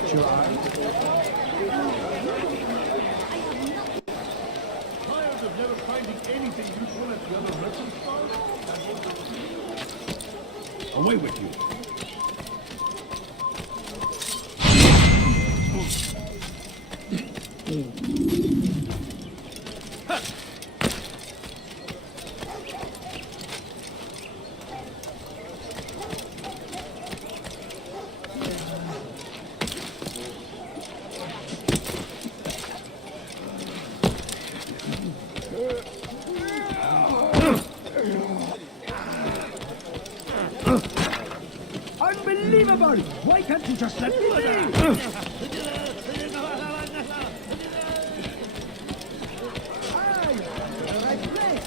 caught your eye? Tired of never finding anything useful at the other merchant stores? Away with you! Unbelievable! Why can't you just let me be?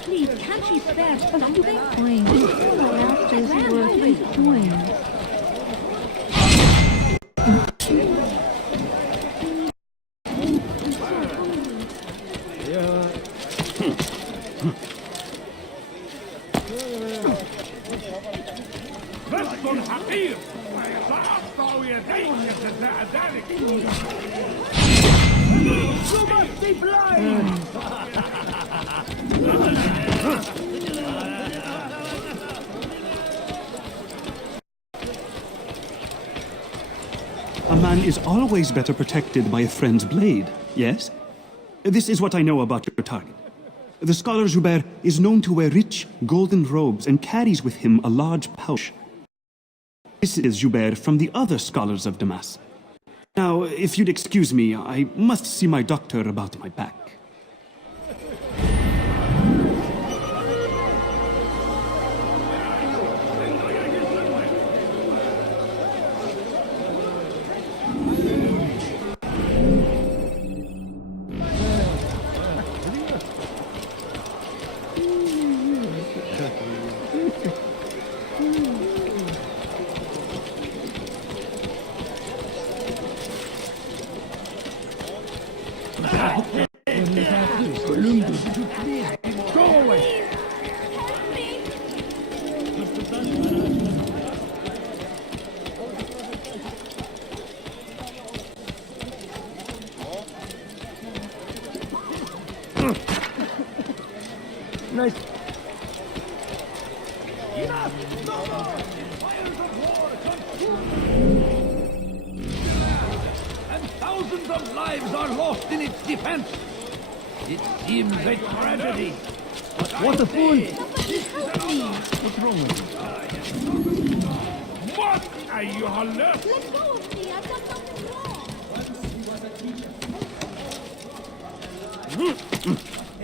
Please, can't she spare something? Fine. All our masters were 3 coins. You must be blind! A man is always better protected by a friend's blade, yes? This is what I know about your target. The scholar Joubert is known to wear rich, golden robes and carries with him a large pouch. This is Joubert from the other scholars of Damas. Now, if you'd excuse me, I must see my doctor about my back. Go away! Nice. Enough! No more! Fires of war consume! And thousands of lives are lost in its defense! It seems a tragedy. What a fool! What's wrong with you? What are you holler? Let go of me! I've done nothing wrong!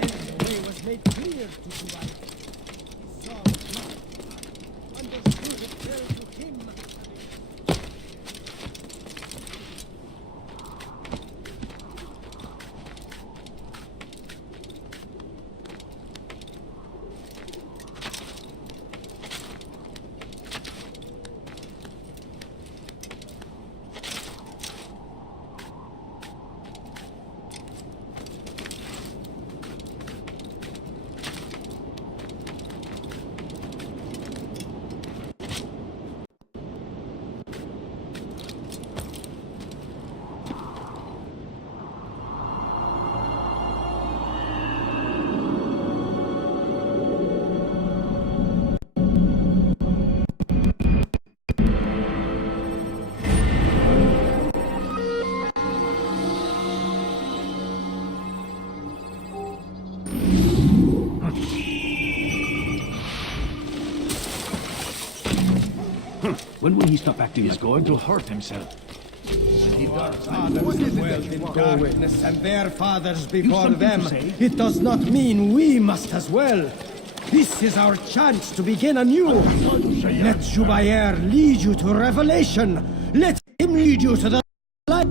Every way was made clear to Dubai. Saw it, understood it fell to him. When will he stop acting like going to hurt himself? Fathers dwelt in darkness and their fathers before something them. to say? It does not mean we must as well. This is our chance to begin anew. Let Jubayer lead you to revelation. Let him lead you to the light.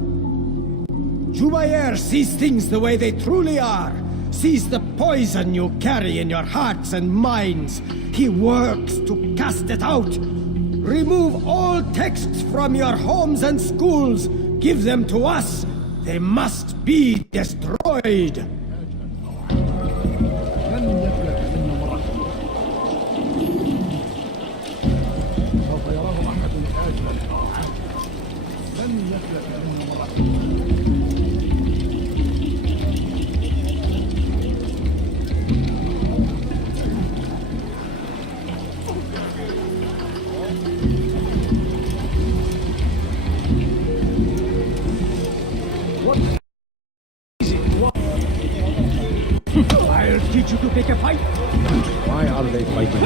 Jubayer sees things the way they truly are. Sees the poison you carry in your hearts and minds. He works to cast it out. Remove all texts from your homes and schools. Give them to us. They must be destroyed. لن يفلت منه I'll teach you to pick a fight. Why are they fighting?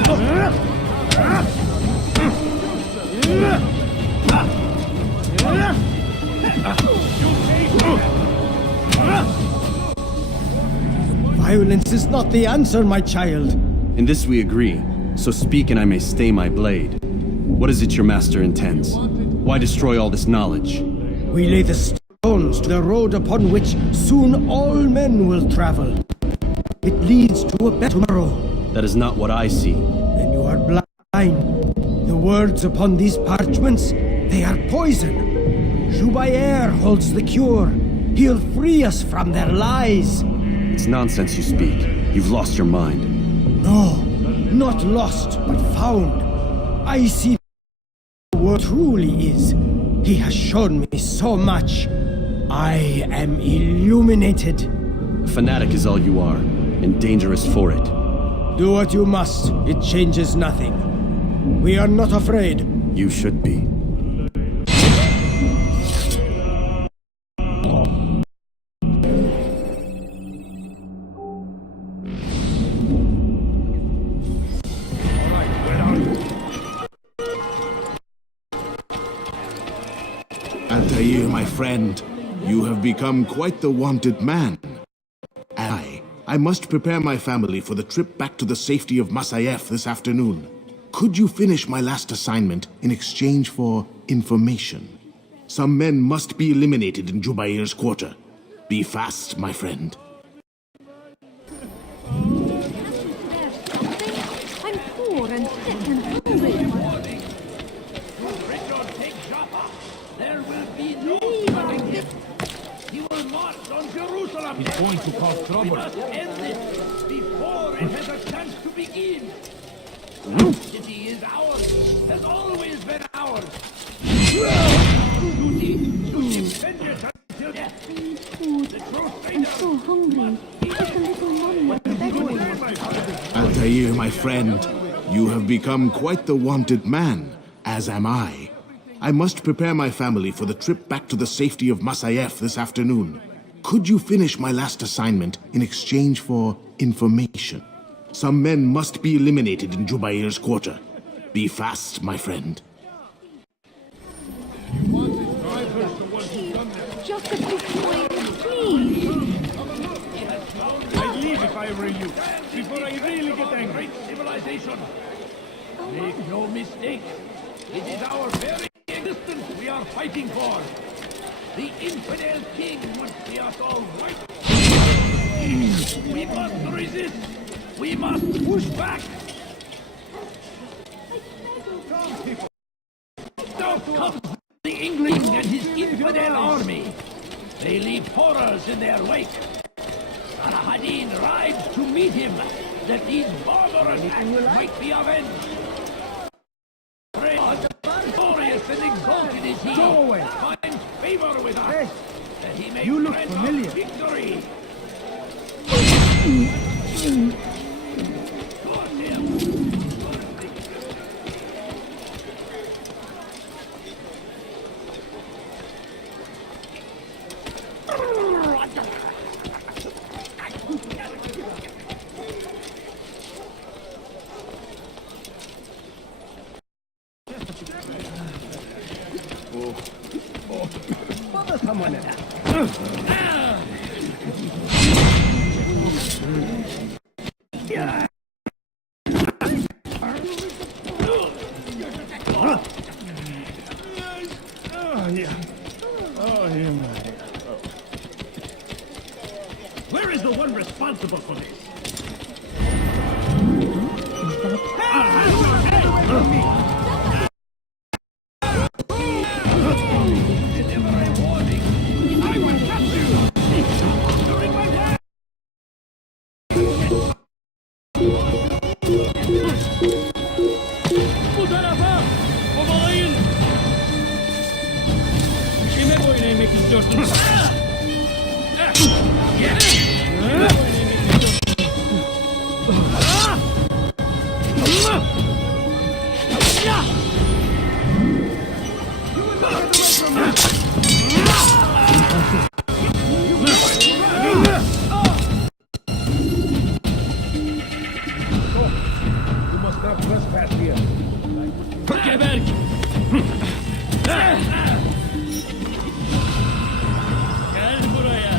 Violence is not the answer, my child. In this we agree, so speak and I may stay my blade. What is it your master intends? Why destroy all this knowledge? We lay the stones to the road upon which soon all men will travel. It leads to a better tomorrow. That is not what I see. Then you are blind. The words upon these parchments, they are poison. Jubayer holds the cure. He'll free us from their lies. It's nonsense you speak. You've lost your mind. No, not lost, but found. I see the world truly is. He has shown me so much. I am illuminated. A fanatic is all you are, and dangerous for it. Do what you must. It changes nothing. We are not afraid. You should be. Altair, my friend, you have become quite the wanted man. I must prepare my family for the trip back to the safety of Masayef this afternoon. Could you finish my last assignment in exchange for information? Some men must be eliminated in Jubair's quarter. Be fast, my friend. I'm poor and sick and hungry. There will be no gift. He will march on Jerusalem. He's going to cause We trouble. must end this before it has a chance to begin. The city is ours, has always been ours. Duty to defend it until death. I need food. I'm so hungry. Just a little money at the beggar. Altair, my friend, you have become quite the wanted man, as am I. I must prepare my family for the trip back to the safety of Masayef this afternoon. Could you finish my last assignment in exchange for information? Some men must be eliminated in Jubair's quarter. Be fast, my friend. Just a few coins, please. I'd leave if I were you, before I really get angry. Great civilization. Make no mistake, it is our very existence we are fighting for. The infidel king would see us all wiped. We must resist. We must push back. Now comes the English and his infidel army. They leave horrors in their wake. Salah-ad-Din rides to meet him, that these barbarous acts might be avenged. Pray God, glorious and exalted is he, Go away. finds favor with us, that he may you look grant us familiar. victory. Where is the one responsible for this?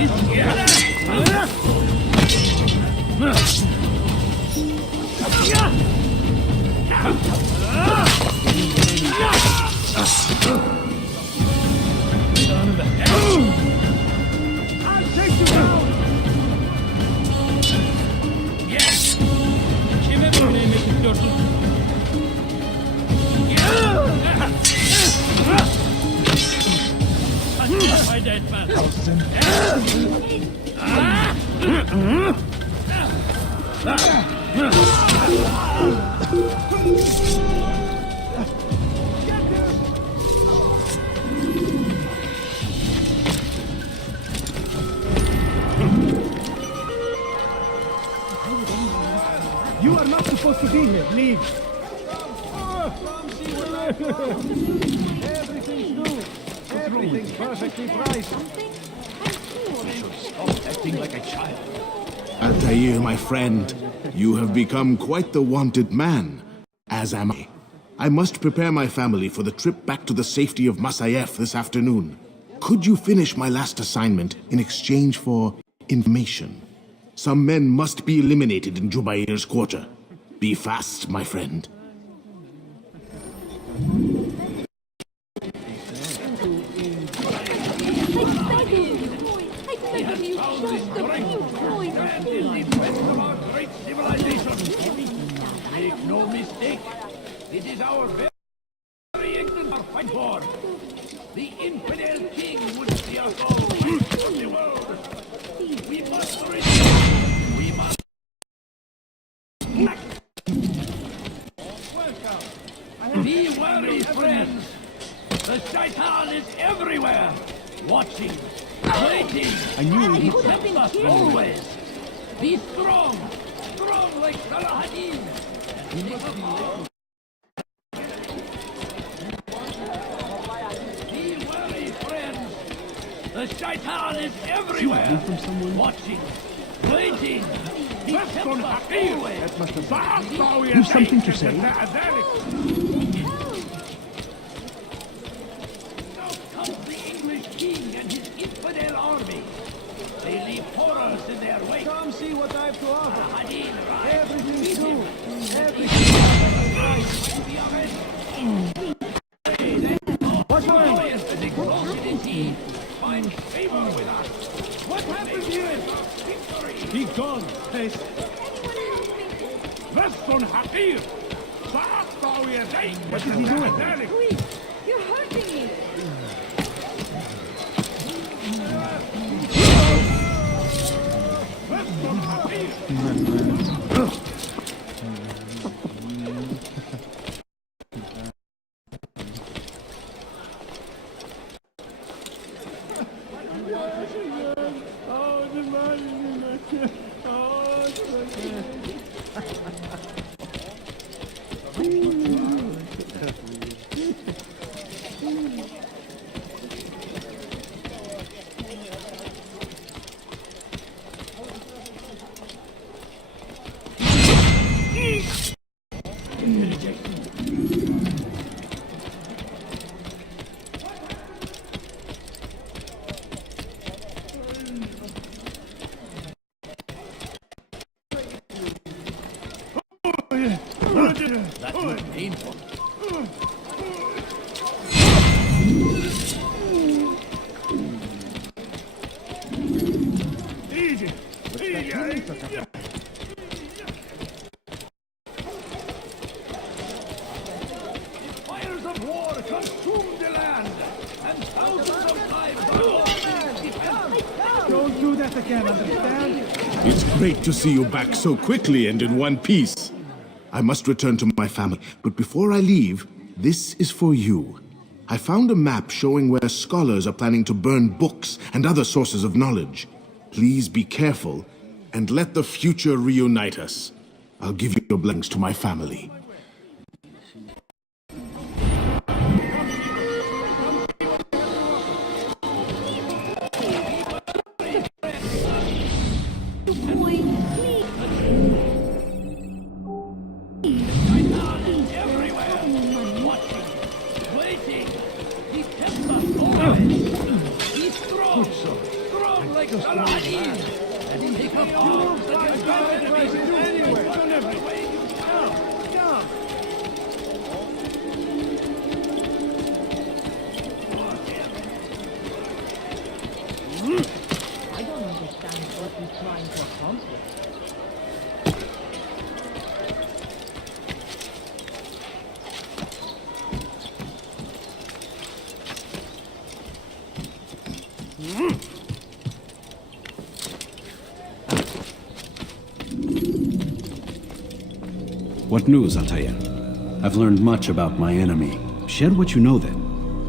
I'll take you down! Yes! Kime böyle yemek istiyorsun? Hadi fayda etmez. You are not supposed to be here. Leave. Everything's new. Everything's perfectly priced. Stop acting like a child. Altair, my friend, you have become quite the wanted man, as am I. I must prepare my family for the trip back to the safety of Masayef this afternoon. Could you finish my last assignment in exchange for information? Some men must be eliminated in Jubair's quarter. Be fast, my friend. Make no mistake, it is our very England are fight for. The infidel king would see us all fight for the world. We must reach. We must. Be wary, friends. The shaitan is everywhere, watching, waiting. I knew he kept us always. Be strong, strong like Salahadin. Be wary, friends. The shaitan is everywhere, watching, waiting. He kept us always. You've something to say? Now comes the English king and his infidel army. They leave horrors in their wake. Come see what I have to offer. Hadin rides Everything's to meet new. him. Everything's We are ready. What's wrong? As exalted as he finds favor with us. What happened here? Victory. Be gone, Pest. Western Hakir. What is he doing? Please, you're hurting me. That was painful. Fires of war consumed the land, and thousands of lives are lost in defense. Don't do that again, understand? It's great to see you back so quickly and in one piece. I must return to my family, but before I leave, this is for you. I found a map showing where scholars are planning to burn books and other sources of knowledge. Please be careful, and let the future reunite us. I'll give your blessings to my family. Hadin, and take up arms against our enemies in every way you can. I don't understand what you're trying to accomplish. What news, Altair? I've learned much about my enemy. Share what you know then.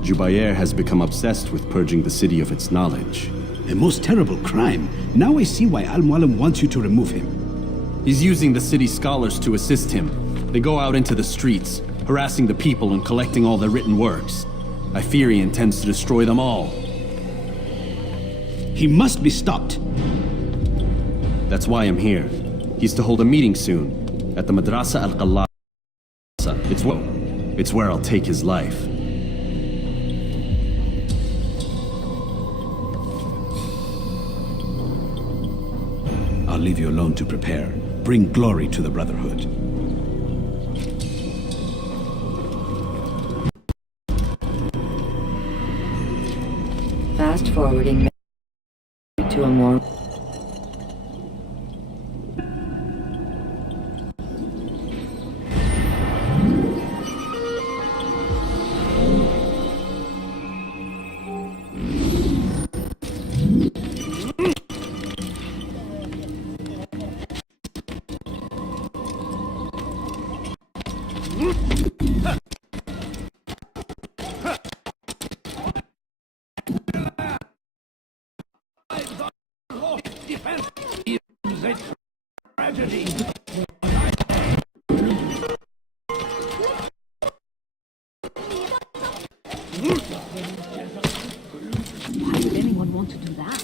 Jubair has become obsessed with purging the city of its knowledge. A most terrible crime. Now I see why Al-Mualim wants you to remove him. He's using the city scholars to assist him. They go out into the streets, harassing the people and collecting all their written works. I fear he intends to destroy them all. He must be stopped. That's why I'm here. He's to hold a meeting soon, at the Madrasa al-Qallasa. It's where I'll take his life. I'll leave you alone to prepare. Bring glory to the Brotherhood. Fast forwarding to a more Defense is a tragedy. Why would anyone want to do that?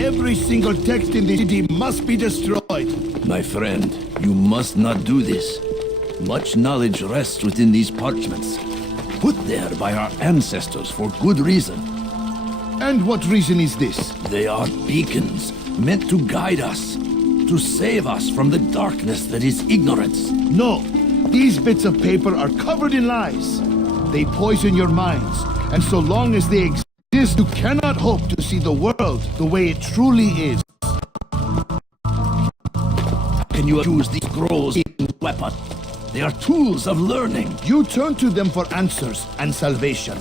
Every single text in the city must be destroyed. My friend, you must not do this. Much knowledge rests within these parchments, put there by our ancestors for good reason. And what reason is this? They are beacons, meant to guide us, to save us from the darkness that is ignorance. No, these bits of paper are covered in lies. They poison your minds, and so long as they exist, you cannot hope to see the world the way it truly is. Can you use these scrolls as weapons? They are tools of learning. You turn to them for answers and salvation.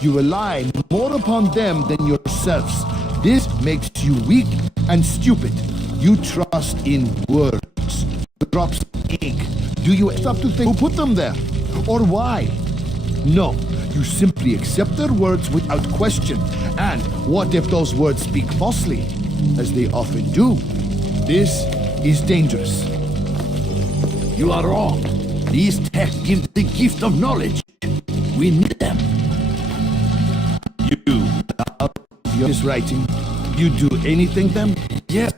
You rely more upon them than yourselves. This makes you weak and stupid. You trust in words, drops of ink. Do you stop to think who put them there? Or why? No, you simply accept their words without question. And what if those words speak falsely, as they often do? This is dangerous. You are wrong. These texts give the gift of knowledge. We need them. You're just writing. You do anything them? Yes.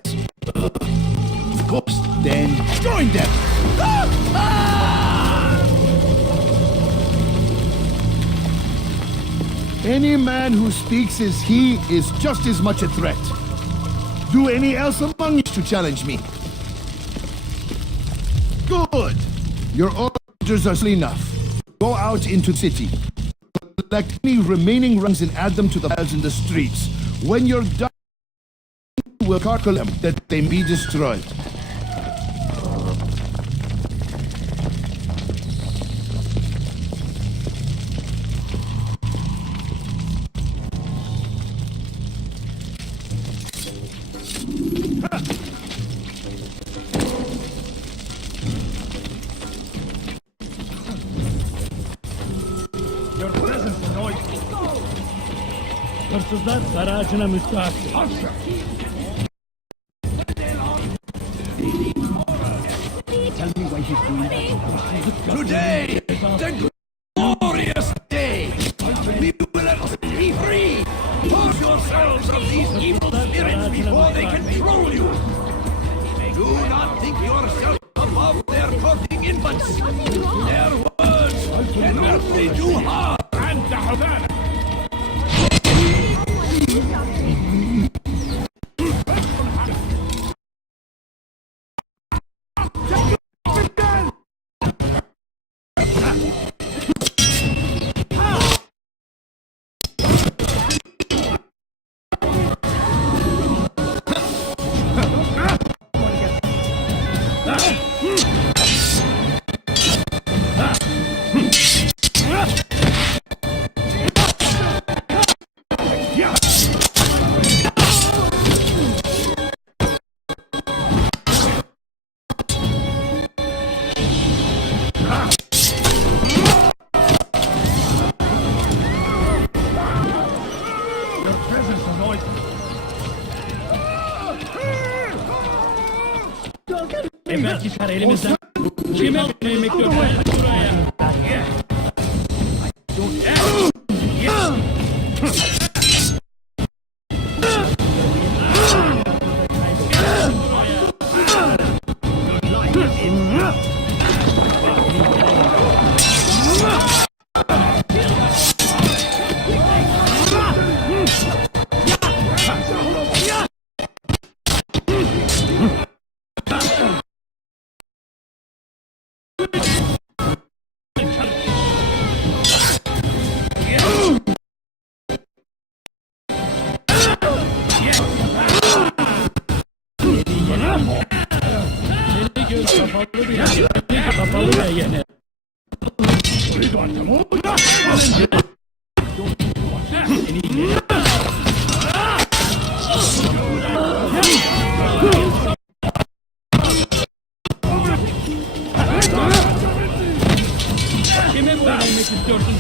Of course. Then join them! Any man who speaks as he is just as much a threat. Do any else among you to challenge me? Good. Your orders are enough. Go out into the city. Collect any remaining runs and add them to the files in the streets. When you're done, we'll carcass them that they be destroyed. Your presence annoys me. Hırsızlar garajına müstahak. Tell me why he's doing that. Today, the glorious day! We will let us be free! Purge yourselves of these evil spirits before they control you! Do not think yourself above their torturing infants! Their words can only do harm! أنت حبانا. Belki çıkar elimizden. Kime yemek dökmeye buraya? Kapalı da yine. Kime bu vermek istiyorsun?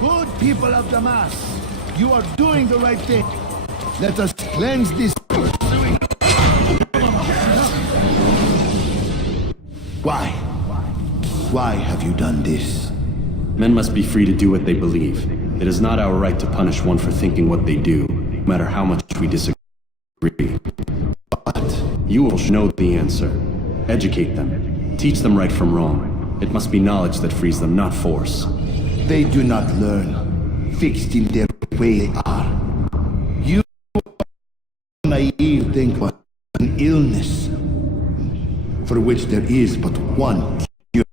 Good people of Damas, you are doing the right thing. Let us cleanse this. Why? Why have you done this? Men must be free to do what they believe. It is not our right to punish one for thinking what they do, no matter how much we disagree. But you will know the answer. Educate them. Teach them right from wrong. It must be knowledge that frees them, not force. They do not learn. Fixed in their way they are. You naive think of an illness for which there is but one cure.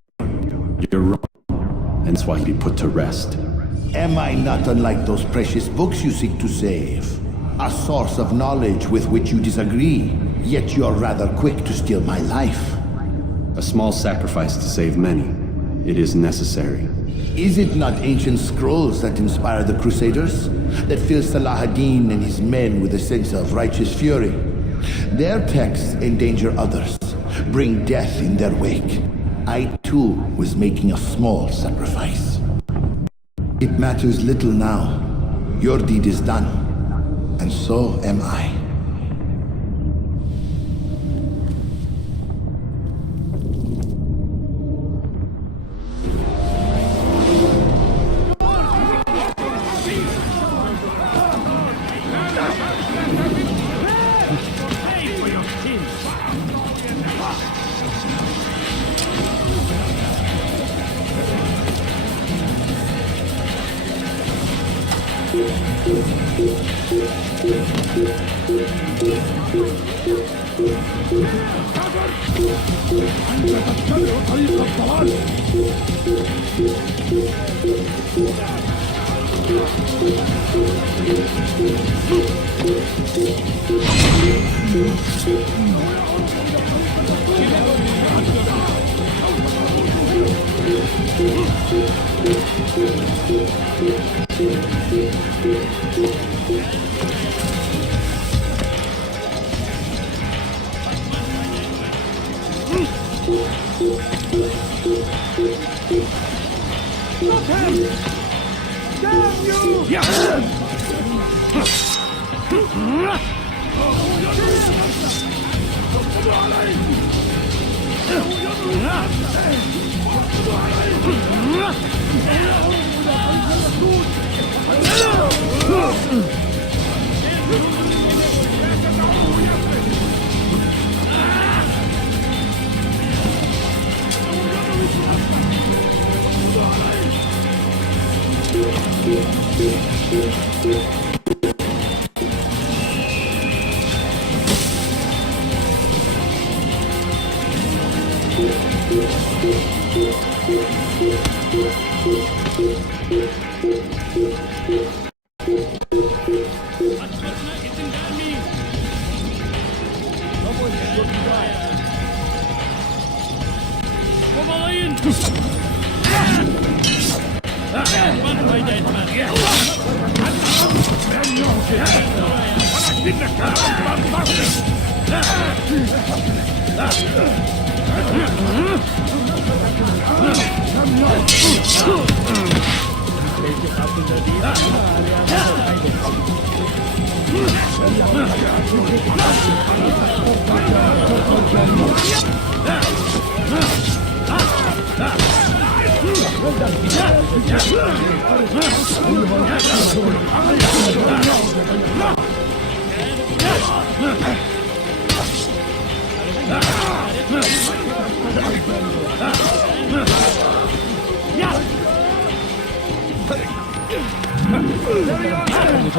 You're wrong, and that's why you be put to rest. Am I not unlike those precious books you seek to save? A source of knowledge with which you disagree, yet you are rather quick to steal my life. A small sacrifice to save many. It is necessary. Is it not ancient scrolls that inspire the Crusaders? That fill Salah ad-Din and his men with a sense of righteous fury? Their texts endanger others, bring death in their wake. I too was making a small sacrifice. It matters little now. Your deed is done, and so am I.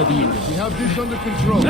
We have this under control.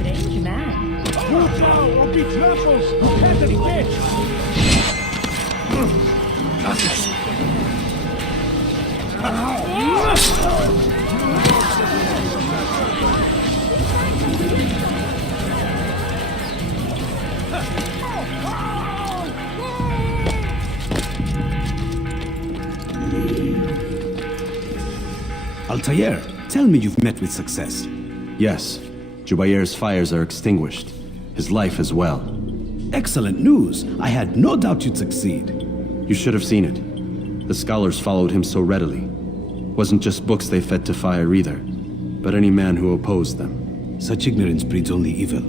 Strange man. Or be trampled! Prepare to fish! Altair, tell me you've met with success. Yes, Jubair's fires are extinguished. His life as well. Excellent news. I had no doubt you'd succeed. You should have seen it. The scholars followed him so readily. Wasn't just books they fed to fire either, but any man who opposed them. Such ignorance breeds only evil.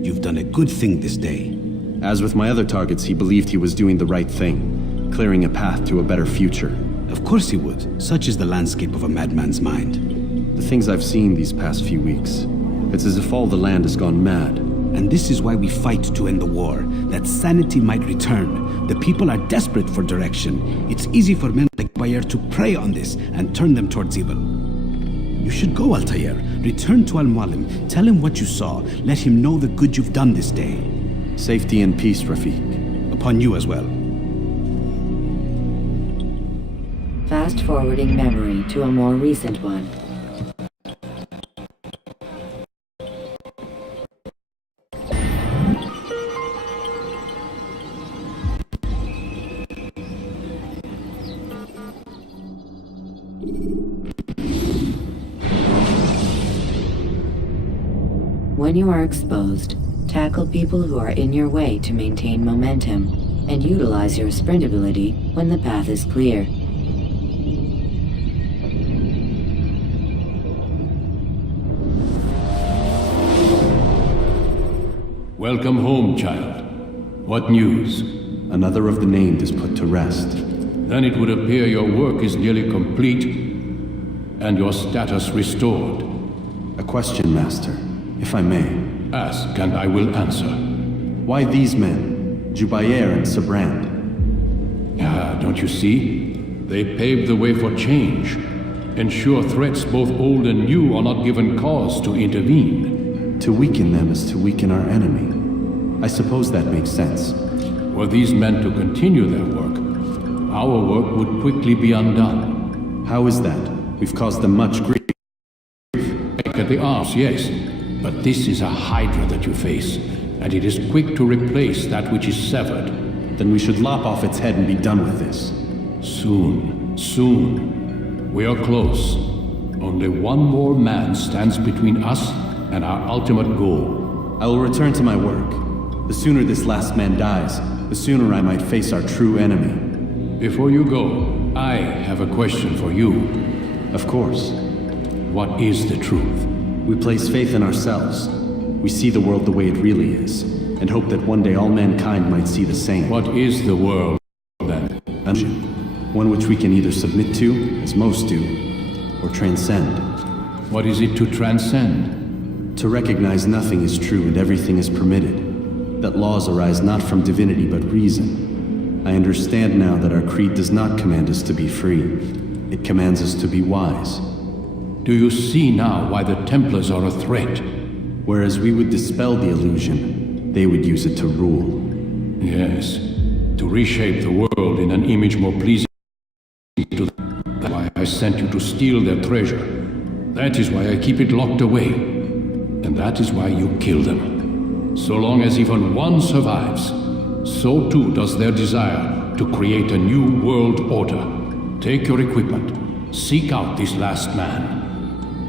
You've done a good thing this day. As with my other targets, he believed he was doing the right thing, clearing a path to a better future. Of course he would. Such is the landscape of a madman's mind. The things I've seen these past few weeks, it's as if all the land has gone mad. And this is why we fight to end the war, that sanity might return. The people are desperate for direction. It's easy for men like Bayer to prey on this and turn them towards evil. You should go, Altair. Return to Al-Mualim. Tell him what you saw. Let him know the good you've done this day. Safety and peace, Rafiq. Upon you as well. Fast-forwarding memory to a more recent one. When you are exposed, tackle people who are in your way to maintain momentum, and utilize your sprint ability when the path is clear. Welcome home, child. What news? Another of the named is put to rest. Then it would appear your work is nearly complete, and your status restored. A question, Master, if I may. Ask, and I will answer. Why these men, Jubayer and Sabrand? Don't you see? They paved the way for change. Ensure threats both old and new are not given cause to intervene. To weaken them is to weaken our enemy. I suppose that makes sense. Were these men to continue their work, our work would quickly be undone. How is that? We've caused them much grief. At the arse, yes. But this is a hydra that you face, and it is quick to replace that which is severed. Then we should lop off its head and be done with this. Soon, soon. We are close. Only one more man stands between us and our ultimate goal. I will return to my work. The sooner this last man dies, the sooner I might face our true enemy. Before you go, I have a question for you. Of course. What is the truth? We place faith in ourselves. We see the world the way it really is, and hope that one day all mankind might see the same. What is the world, then? One which we can either submit to, as most do, or transcend. What is it to transcend? To recognize nothing is true and everything is permitted. That laws arise not from divinity but reason. I understand now that our creed does not command us to be free. It commands us to be wise. Do you see now why the Templars are a threat? Whereas we would dispel the illusion, they would use it to rule. Yes, to reshape the world in an image more pleasing to them. That's why I sent you to steal their treasure. That is why I keep it locked away. And that is why you kill them. So long as even one survives, so too does their desire to create a new world order. Take your equipment. Seek out this last man.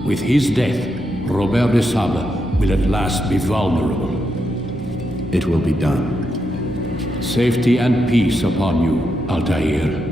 With his death, Robert de Sable will at last be vulnerable. It will be done. Safety and peace upon you, Altair.